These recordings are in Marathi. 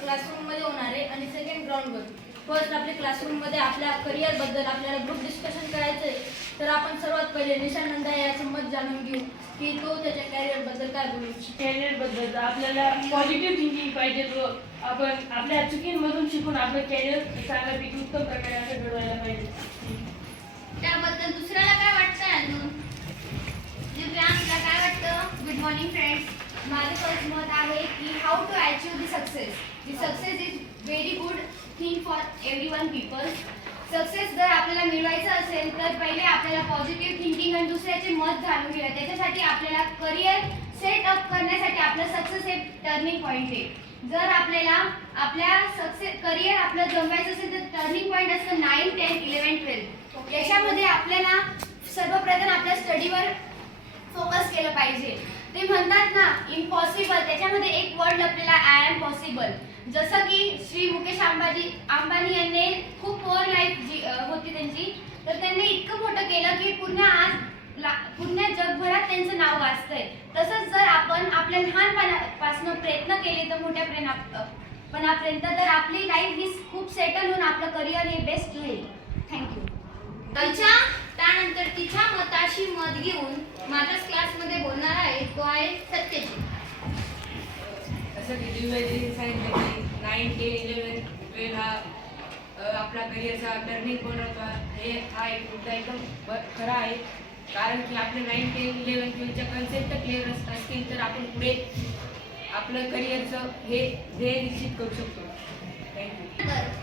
क्लासरूम मध्ये होणार आहे आणि सेकंड ग्राउंडवर. फर्स्ट आपले क्लासरूम मध्ये आपल्या करिअर बद्दल आपल्याला ग्रुप डिस्कशन करायचं आहे. तर आपण सर्वात पहिले निशान नंदा याचं मत जाणून घेऊ की तो त्याच्या कॅरियर बद्दल काय बोलू. कॅरियर बद्दल आपल्याला पॉझिटिव्ह थिंकिंग पाहिजे. तो आपण आपल्या चुकींमधून शिकून आपलं कॅरियर चांगल्यापैकी उत्तम प्रकारे असं घडवायला पाहिजे. त्याबद्दल दुसऱ्याला काय वाटतं अजून? दिव्यांगला काय वाटतं? Good morning friends. माझं फर्स्ट मत आहे की how to achieve the success. The success is very good thing for everyone people. Success जर आपल्याला मिळवायचं असेल तर पहिले आपल्याला पॉझिटिव्ह थिंकिंग आणि दुसऱ्याचे मत जाणून घ्या. त्याच्यासाठी आपल्याला करिअर सेटअप करण्यासाठी आपलं सक्सेस हे टर्निंग पॉईंट आहे. जर आपल्याला आपल्या सक्सेस करिअर आपलं जमवायचं असेल तर टर्निंग पॉईंट असतं 9, 10, 11, 12. याच्यामध्ये आपल्याला सर्वप्रथम आपल्या स्टडीवर फोकस केलं पाहिजे. ते म्हणतात ना इम्पॉसिबल, त्याच्यामध्ये एक वर्ड लपलेला आय एम पॉसिबल. जसं की श्री मुकेश अंबानी यांनी खूप पुअर लाईफ होती त्यांची, तर त्यांनी इतकं मोठं केलं की पूर्ण जगभरात त्यांचं नाव वाचतंय. तसंच जर आपण आपल्या लहानपणापासून प्रयत्न केले तर मोठ्यापणापर्यंत तर आपली लाईफ ही खूप सेटल होऊन आपलं करिअर हे बेस्ट राहील. थँक्यू. त्यानंतर तिच्या मताशी मत घेऊन माझ्याच क्लासमध्ये बोलणार आहे तो आहे सत्यजित. असं की दिव्याजी सांगितलं की 9, 10, 11, 12 हा आपला करिअरचा टर्निंग पॉईंट होता. हा एक मुद्दा एकदम खरा आहे. कारण की आपले 9, 10, 11, 12च्या कन्सेप्ट क्लिअर असतील तर आपण पुढे आपलं करिअरचं हे ध्येय निश्चित करू शकतो. थँक्यू.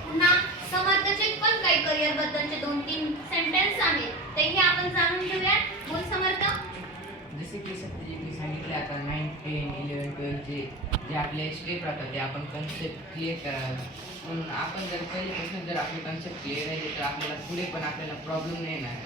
पुन्हा समर्थचे पण काही करिअर बद्दलचे 2-3 सेंटेन्स आहेत तेही आपण जाणून घेऊया. बोल समर्थ. जसे की सत्यजितने सांगितले आता 9, 10, 11, 12चे जे आपले स्टेप राहतात ते आपण कन्सेप्ट क्लिअर करावं. म्हणून आपण जर पहिल्यापासून जर आपले कन्सेप्ट क्लिअर राहिले तर आपल्याला पुढे पण आपल्याला प्रॉब्लेम नाही येणार.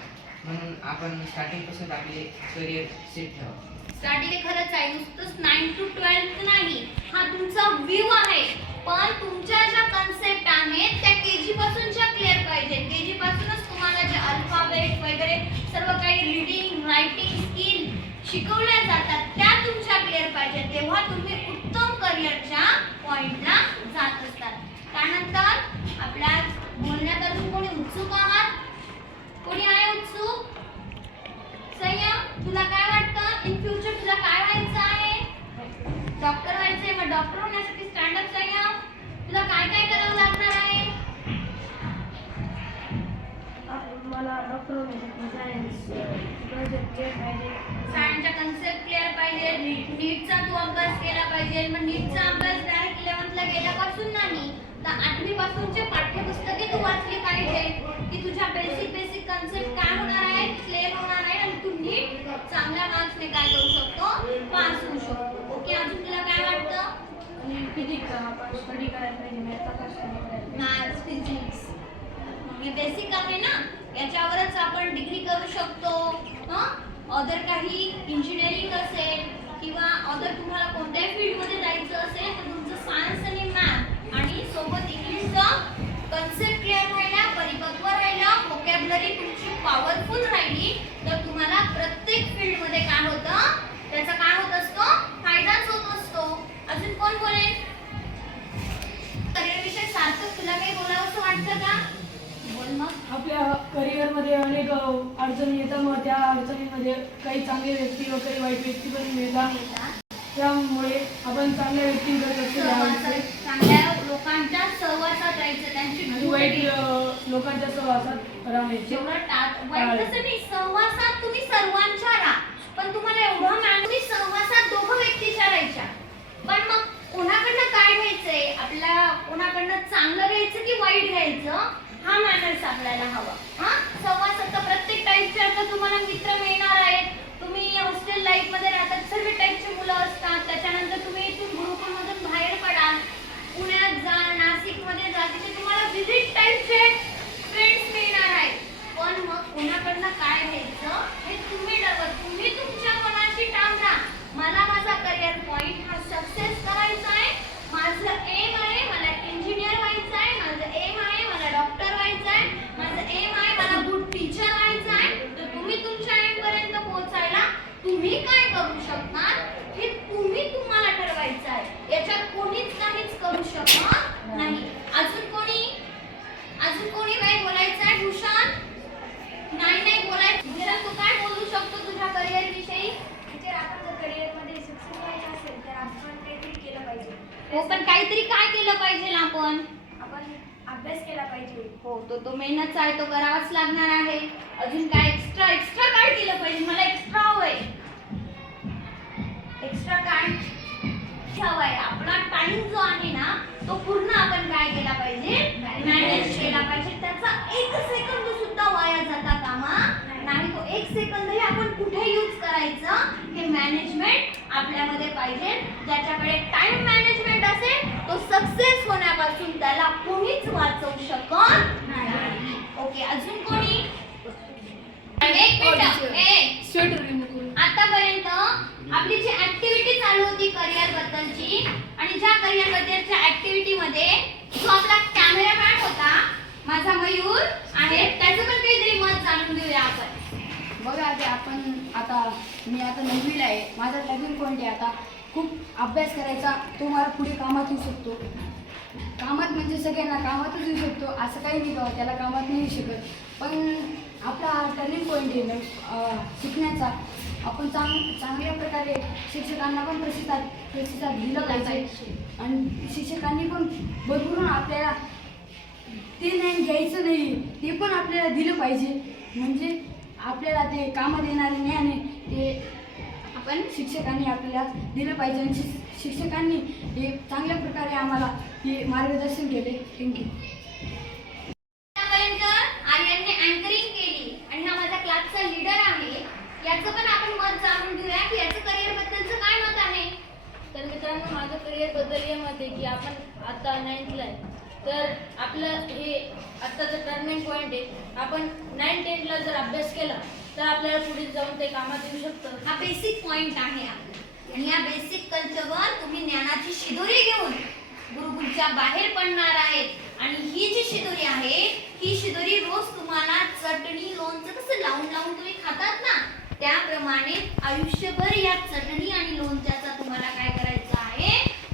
म्हणून आपण स्टार्टिंगपासून आपले करिअर सेट ठेवावं. स्टार्टिंग खरंच आहे, नुसतंच 9 to 12 नाही, हा तुमचा व्ह्यू आहे. पण तुमच्या ज्या कन्सेप्ट आहेत त्या केजी पासूनच्या क्लिअर पाहिजे. केजी पासूनच तुम्हाला जे अल्फाबेट वगैरे सर्व काही रीडिंग रायटिंग स्किल शिकवल्या जातात त्या तुमच्या क्लिअर पाहिजे. तेव्हा तुम्ही उत्तम करिअरच्या पॉइंटला जात असतात. त्यानंतर आपल्या बोलण्यात अजून कोणी उत्सुक आहात? कोणी आहे उत्सुक? संयम, तुला काय वाटतं? इन फ्युचर तुला काय व्हायचं आहे? डॉक्टर व्हायचंय. मग डॉक्टर होण्यासाठी स्टँड अप संयम, तुला काय काय करावं लागणार आहे? मला डॉक्टर होण्यासाठी सायन्सचा कन्सेप्ट क्लिअर पाहिजे. नीटचा तू अभ्यास केला पाहिजे. मग नीटचा अभ्यास डायरेक्ट 11th गेल्यापासून नाही तर 8वी पासूनचे पाठ्यपुस्तके तू वाचली पाहिजे की तुझ्या बेसिक कन्सेप्ट काय होणार आहे, क्लिअर होणार आहे आणि तू नीट चांगल्या मार्क्सने काय करू शकतो, पास होऊ शकतो. ओके, अजून तुला काय वाटतं? फिजिक्सचा स्टडी करायला पाहिजे. मॅथ्स फिजिक्स हे बेसिक आहे ना, याच्यावरच आपण डिग्री करू शकतो. अदर काही इंजिनिअरिंग असेल किंवा अदर तुम्हाला कोणत्याही फील्डमध्ये जायचं असेल तर तुमचं सायन्स आणि मॅथ आणि सोबत इंग्लिशचं कन्सेप्ट क्लिअर राहिला, परिपक्व राहिला, व्होकॅब्युलरी तुमची पॉवरफुल राहिली तर तुम्हाला प्रत्येक फील्डमध्ये काय होतं, त्याचा काय होत असतो, फायदाच होत असतो. अजून कोण बोलेल? करिअरविषयी सार्थक तुला काही बोलावंसं वाटतं का? बोल मग. आपल्या करिअरमध्ये अनेक अडचणी येतात. मग त्या अडचणींमध्ये काही चांगले व्यक्ती व काही वाईट व्यक्ती पण मिळतात. त्यामुळे आपण चांगल्या व्यक्तींकडे लक्ष द्यावे. चांगल्या लोकांच्या सहवासात राहायचं, त्यांची वाईट लोकांच्या सहवासात राहायचे. जेवढं वाईट तसं नाही, सहवासात तुम्ही सर्वांच्या राहा. पण तुम्हाला एवढं तुम्ही सहवासात दोघं व्यक्तीच्या राहायच्या. पण मग कोणाकडनं काय घ्यायचंय, आपल्याला कोणाकडनं चांगलं घ्यायचं की वाईट घ्यायचं हा मॅनर्स आपल्याला हवा. सहवासात प्रत्येक टाईपचे आता तुम्हाला मित्र मिळणार आहेत. तुम्ही हॉस्टेल लाईफ मध्ये राहतात, सर्व टाईपचे मुलं असतात. त्याच्यानंतर तुम्ही इथून गुरुकुलमधून बाहेर पडाल, पुण्यात जा, नाशिक मध्ये जा, तिथे तुम्हाला विविध टाईपचे फ्रेंड्स मिळणार आहेत. पण मग कोणाकडनं काय घ्यायचं हे तुम्ही ठरवा. तुम्ही तुमच्या मनाशी ठाम राहा. मला माझा करिअर पॉइंट हा सक्सेस करायचा आहे. माझं एम आहे मला इंजिनियर व्हायचं आहे. माझं एम आहे मला डॉक्टर व्हायचं आहे. माझं एम आहे मला गुड टीचर व्हायचं आहे. तर तुम्ही तुमच्या एम पर्यंत पोहोचायला तुम्ही काय करू शकणार हे तुम्हाला ठरवायचं आहे. याच्यात कोणीच काहीच करू शकणार केलं पाहिजे आपण? आपण अभ्यास केला पाहिजे. हो, तो मेहनतचा आहे, तो करावाच लागणार आहे. अजून काय एक्स्ट्रा काय केलं पाहिजे? मला एक्स्ट्रा हवंय. एक्स्ट्रा काय हवंय? आपला टाइम जो आहे ना तो पूर्ण आपण काय केला पाहिजे? मॅनेज केला पाहिजे. त्याचा 1 सेकंद सुद्धा वाया जाता कामा नाही. तो 1 सेकंदही आपण कुठे यूज करायचं हे मॅनेजमेंट आपल्यामध्ये पाहिजे. ज्याच्याकडे टाइम मॅनेजमेंट असेल तो सक्सेस होण्यापासून त्याला कोणीच वाचवू शकत नाही. ओके, अजून कोणी? एक मिनिट. आतापर्यंत आपली जी ऍक्टिव्हिटी चालू होती करिअर बद्दलची, आणि ज्या करिअर बद्दलच्या ऍक्टिव्हिटी मध्ये जो आपला कॅमेरामॅन होता माझा मयूर आहे, त्याचं पण काहीतरी मत जाणून घेऊया आपण. बघा ते मी आता 9वीला आहे. माझा टर्निंग पॉईंट आहे आता खूप अभ्यास करायचा. तो मला पुढे कामात येऊ शकतो. कामात म्हणजे सगळ्यांना कामातच येऊ शकतो असं काही नाही का त्याला कामात नाही येऊ शकत. पण आपला टर्निंग पॉईंट आहे ना शिकण्याचा. आपण चांगल्या प्रकारे शिक्षकांना पण प्रतिसाद दिला पाहिजे. आणि शिक्षकांनी पण भरपूर आपल्याला ते नाही घ्यायचं नाही, ते पण आपल्याला दिलं पाहिजे. म्हणजे आपल्याला ते कामात येणारे ज्ञान आहे ते आपण शिक्षकांनी आपल्याला दिलं पाहिजे. आणि शिक्षकांनी हे चांगल्या प्रकारे आम्हाला हे मार्गदर्शन केले. थँक्यू. आतापर्यंत आर्यनने अँकरिंग केली आणि हा माझा क्लासचा लीडर आहे. याचं पण आपण मत जाणून घेऊया की याचं करिअर बद्दलचं काय मत आहे. तर मित्रांनो, माझं करिअर बद्दल हे मत आहे की आपण आता 9thला आहे, तर आपलं हे आत्ताचं टर्निंग पॉईंट आहे. आपण 9-10ला जर अभ्यास केला तर आपल्याला पुढे जाऊन ते कामात येऊ शकतं. हा बेसिक पॉइंट आहे आपला. आणि या बेसिक कल्चरवर तुम्ही ज्ञानाची शिदोरी घेऊन गुरुकुलच्या बाहेर पडणार आहेत. आणि ही जी शिदोरी आहे ही शिदोरी रोज तुम्हाला चटणी लोणचं कसं लावून तुम्ही खातात ना, त्याप्रमाणे आयुष्यभर या चटणी आणि लोणच्याचा तुम्हाला काय करायचं आहे?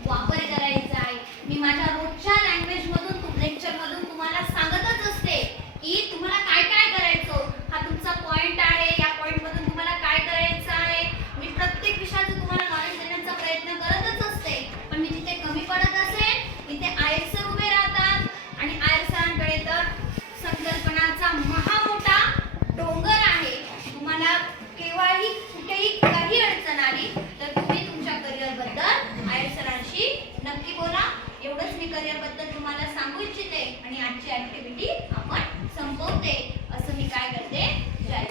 वापर करायचा आहे. मी माझ्या रोजच्या लँग्वेज मधून लेक्चर मधून तुम्हाला सांगतच असते की तुम्हाला काय काय करायचं. हा तुमचा पॉइंट आहे. या पॉइंट मधून तुम्हाला काय करायचं आहे. मी प्रत्येक विषयाचं तुम्हाला नॉलेज देण्याचा प्रयत्न करतच असते. पण मी जिथे कमी पडत असेल तिथे आयर सर उभे राहतात. आणि आयर सरांकडे तर संकल्पनाचा महामोठा डोंगर आहे. तुम्हाला केव्हाही कुठेही काही अडचण आली तर तुम्ही तुमच्या करिअर बद्दल आयर सरांशी नक्की बोला. एवढंच मी करिअर बद्दल तुम्हाला सांगू इच्छिते. आणि आजची ऍक्टिव्हिटी आपण संपवते. असं मी काय करते? जय